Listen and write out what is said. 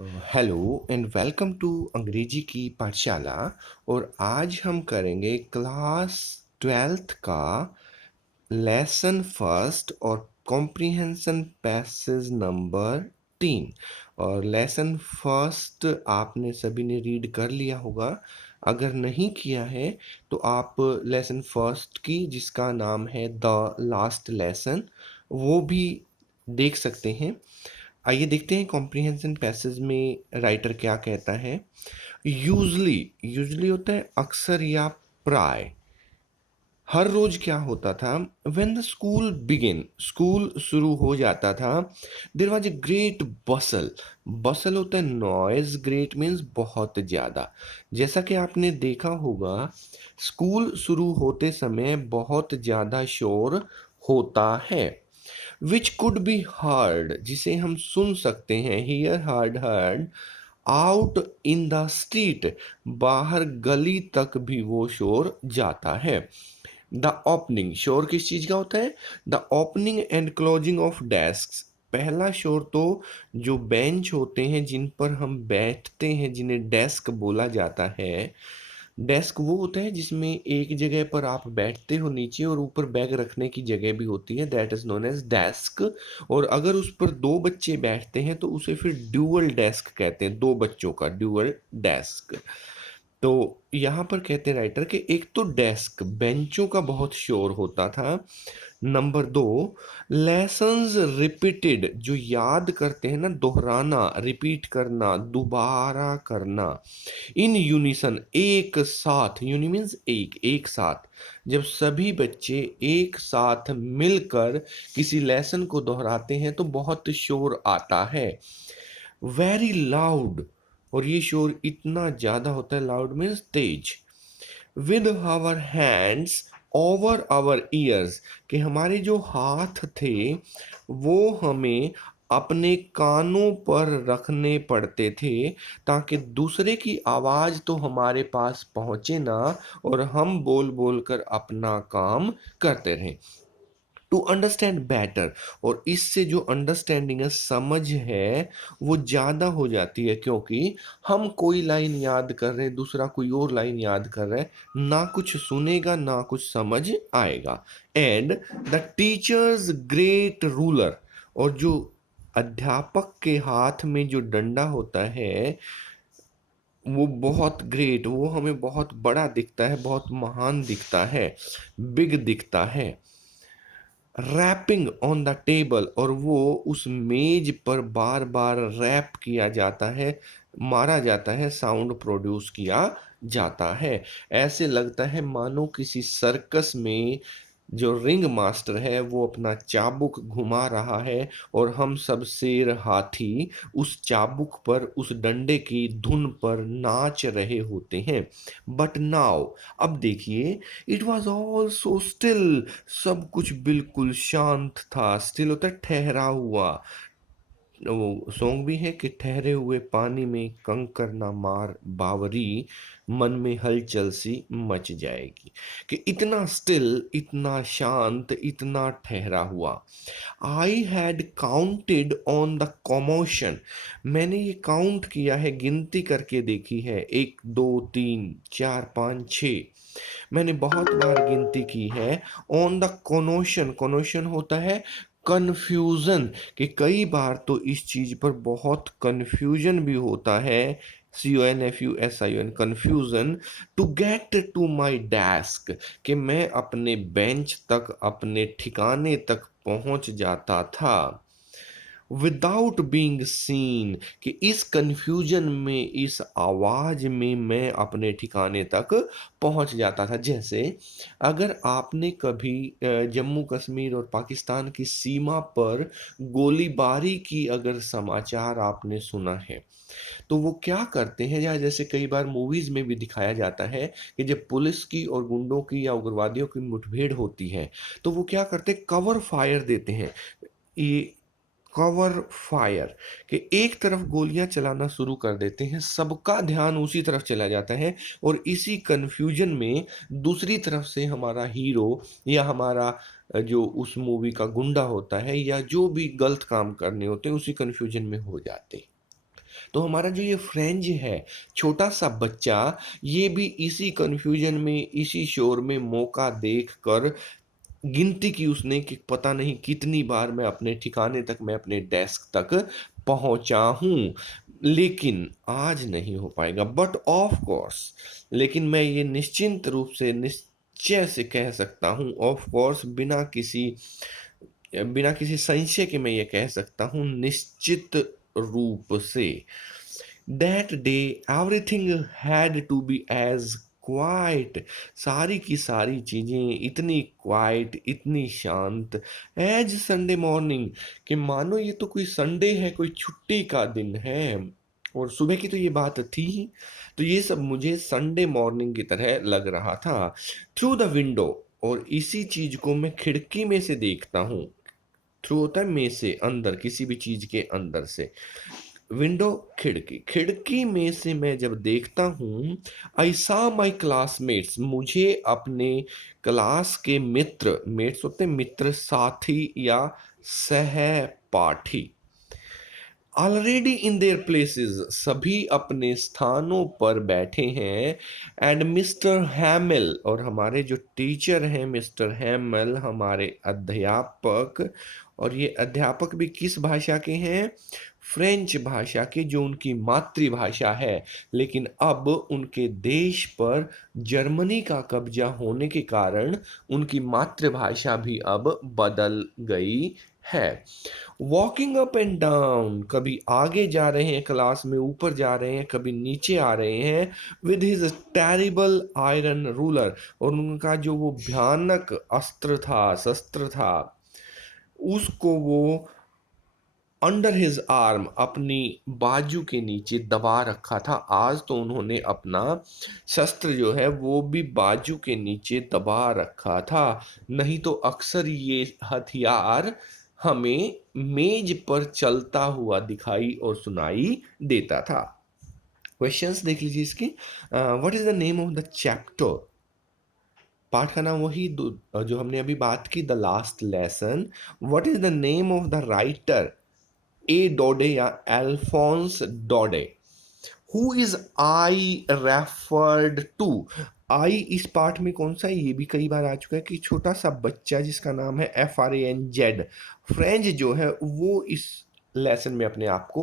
Hello and welcome to अंग्रेजी की पाठशाला। और आज हम करेंगे क्लास 12th का लेसन फर्स्ट और कॉम्प्रिहेंशन पैसेज नंबर 3। और लेसन फर्स्ट आपने सभी ने रीड कर लिया होगा। अगर नहीं किया है तो आप लेसन फर्स्ट की, जिसका नाम है द लास्ट लेसन, वो भी देख सकते हैं। आइए देखते हैं कॉम्प्रिहेंशन पैसेज में राइटर क्या कहता है। यूजली, यूजली होता है अक्सर या प्राय। हर रोज क्या होता था? When the school begin, school शुरू हो जाता था, देयर वाज ए ग्रेट बसल। बसल होता है नॉइज, ग्रेट मीन्स बहुत ज़्यादा। जैसा कि आपने देखा होगा, स्कूल शुरू होते समय बहुत ज़्यादा शोर होता है। विच कुड बी हर्ड, जिसे हम सुन सकते हैं, here heard, heard out in the street, बाहर गली तक भी वो शोर जाता है। द ओपनिंग, शोर किस चीज का होता है? The opening and closing of desk. पहला शोर तो जो बेंच होते हैं जिन पर हम बैठते हैं, जिन्हें डेस्क बोला जाता है। डेस्क वो होता है जिसमें एक जगह पर आप बैठते हो नीचे, और ऊपर बैग रखने की जगह भी होती है, that is known as desk. और अगर उस पर दो बच्चे बैठते हैं तो उसे फिर ड्यूअल डेस्क कहते हैं, दो बच्चों का ड्यूअल डेस्क। तो यहाँ पर कहते हैं राइटर कि एक तो डेस्क, बेंचों का बहुत शोर होता था। नंबर दो, लेसन्स रिपीटेड, जो याद करते हैं ना, दोहराना, रिपीट करना, दोबारा करना। इन यूनिसन, एक साथ, यूनि मीन्स एक, एक साथ। जब सभी बच्चे एक साथ मिलकर किसी लेसन को दोहराते हैं तो बहुत शोर आता है। वेरी लाउड, और ये शोर इतना ज्यादा होता है, लाउड मीन्स तेज। With our hands over our ears, कि हमारे जो हाथ थे वो हमें अपने कानों पर रखने पड़ते थे, ताकि दूसरे की आवाज तो हमारे पास पहुंचे ना, और हम बोल बोल कर अपना काम करते रहें। टू अंडरस्टैंड बेटर, और इससे जो अंडरस्टैंडिंग है, समझ है, वो ज़्यादा हो जाती है, क्योंकि हम कोई लाइन याद कर रहे हैं, दूसरा कोई और लाइन याद कर रहा है, ना कुछ सुनेगा ना कुछ समझ आएगा। And the teachers great ruler, और जो अध्यापक के हाथ में जो डंडा होता है वो बहुत ग्रेट, वो हमें बहुत बड़ा दिखता है, बहुत महान दिखता है, बिग दिखता है। रैपिंग ऑन द टेबल, और वो उस मेज पर बार बार रैप किया जाता है, मारा जाता है, साउंड प्रोड्यूस किया जाता है। ऐसे लगता है मानो किसी सर्कस में जो रिंग मास्टर है वो अपना चाबुक घुमा रहा है, और हम सब शेर हाथी उस चाबुक पर, उस डंडे की धुन पर नाच रहे होते हैं। बट नाउ, अब देखिए, it was all so still, सब कुछ बिल्कुल शांत था। स्टिल होता है ठहरा हुआ। वो सॉन्ग भी है कि ठहरे हुए पानी में कंकर ना मार बावरी, मन में हलचल सी मच जाएगी। कि इतना स्टिल, इतना शांत, इतना ठहरा हुआ। I had counted on the commotion, मैंने ये काउंट किया है, गिनती करके देखी है, 1 2 3 4 5 6, मैंने बहुत बार गिनती की है। ऑन द कोनोशन, कोनोशन होता है कन्फ्यूजन, कि कई बार तो इस चीज पर बहुत कन्फ्यूजन भी होता है, CONFUSION, confusion. To get to my desk, कि मैं अपने बेंच तक, अपने ठिकाने तक पहुंच जाता था। विदाउट बीइंग सीन, कि इस कंफ्यूजन में, इस आवाज में मैं अपने ठिकाने तक पहुंच जाता था। जैसे अगर आपने कभी जम्मू कश्मीर और पाकिस्तान की सीमा पर गोलीबारी की अगर समाचार आपने सुना है, तो वो क्या करते हैं, या जैसे कई बार मूवीज में भी दिखाया जाता है कि जब पुलिस की और गुंडों की या उग्रवादियों की मुठभेड़ होती है, तो वो क्या करते हैं, कवर फायर देते हैं। ये कवर फायर, कि एक तरफ गोलियां चलाना शुरू कर देते हैं, सबका ध्यान उसी तरफ चला जाता है, और इसी कंफ्यूजन में दूसरी तरफ से हमारा हीरो या हमारा जो उस मूवी का गुंडा होता है, या जो भी गलत काम करने होते हैं, उसी कंफ्यूजन में हो जाते हैं। तो हमारा जो ये फ्रेंच है, छोटा-सा बच्चा, ये भी इसी कन्फ्यूजन में, इसी शोर में मौका देखकर गिनती की उसने कि पता नहीं कितनी बार मैं अपने ठिकाने तक, मैं अपने डेस्क तक पहुँचा हूँ। लेकिन आज नहीं हो पाएगा, बट ऑफ कोर्स, लेकिन मैं ये निश्चिंत रूप से, निश्चय से कह सकता हूँ, ऑफ कोर्स, बिना किसी संशय के मैं ये कह सकता हूँ निश्चित रूप से, that day everything had to be as quite, सारी की सारी चीज़ें इतनी क्वाइट, इतनी शांत, एज संडे मॉर्निंग, कि मानो ये तो कोई संडे है, कोई छुट्टी का दिन है, और सुबह की तो ये बात थी ही। तो ये सब मुझे संडे मॉर्निंग की तरह लग रहा था। थ्रू द विंडो, और इसी चीज़ को मैं खिड़की में से देखता हूँ। थ्रू होता है में से, अंदर, किसी भी चीज़ के अंदर से। विंडो, खिड़की, खिड़की में से मैं जब देखता हूँ, आई सॉ माई क्लासमेट्स, मुझे अपने क्लास के मित्र, मेट्स होते हैं मित्र, साथी या सहपाठी, ऑलरेडी इन देयर प्लेसेस, सभी अपने स्थानों पर बैठे हैं। एंड मिस्टर हैमिल, और हमारे जो टीचर हैं मिस्टर हैमिल, हमारे अध्यापक, और ये अध्यापक भी किस भाषा के हैं? फ्रेंच भाषा के, जो उनकी मातृभाषा है। लेकिन अब उनके देश पर जर्मनी का कब्जा होने के कारण उनकी मातृभाषा भी अब बदल गई है। वॉकिंग अप एंड डाउन, कभी आगे जा रहे हैं क्लास में, ऊपर जा रहे हैं, कभी नीचे आ रहे हैं, with his terrible iron ruler, और उनका जो वो भयानक अस्त्र था, शस्त्र था, उसको वो अंडर हिज आर्म, अपनी बाजू के नीचे दबा रखा था। आज तो उन्होंने अपना शस्त्र जो है वो भी बाजू के नीचे दबा रखा था, नहीं तो अक्सर ये हथियार हमें मेज पर चलता हुआ दिखाई और सुनाई देता था। क्वेश्चंस देख लीजिए इसके। What is the name of the chapter? पाठ का नाम वही जो हमने अभी बात की, the last lesson. What is the name of the writer? A Daudet या Alphonse Daudet. Who is I referred to? I इस पाठ में कौन सा है, ये भी कई बार आ चुका है, कि छोटा सा बच्चा जिसका नाम है FRANZ, फ्रेंच जो है वो इस लेसन में अपने आप को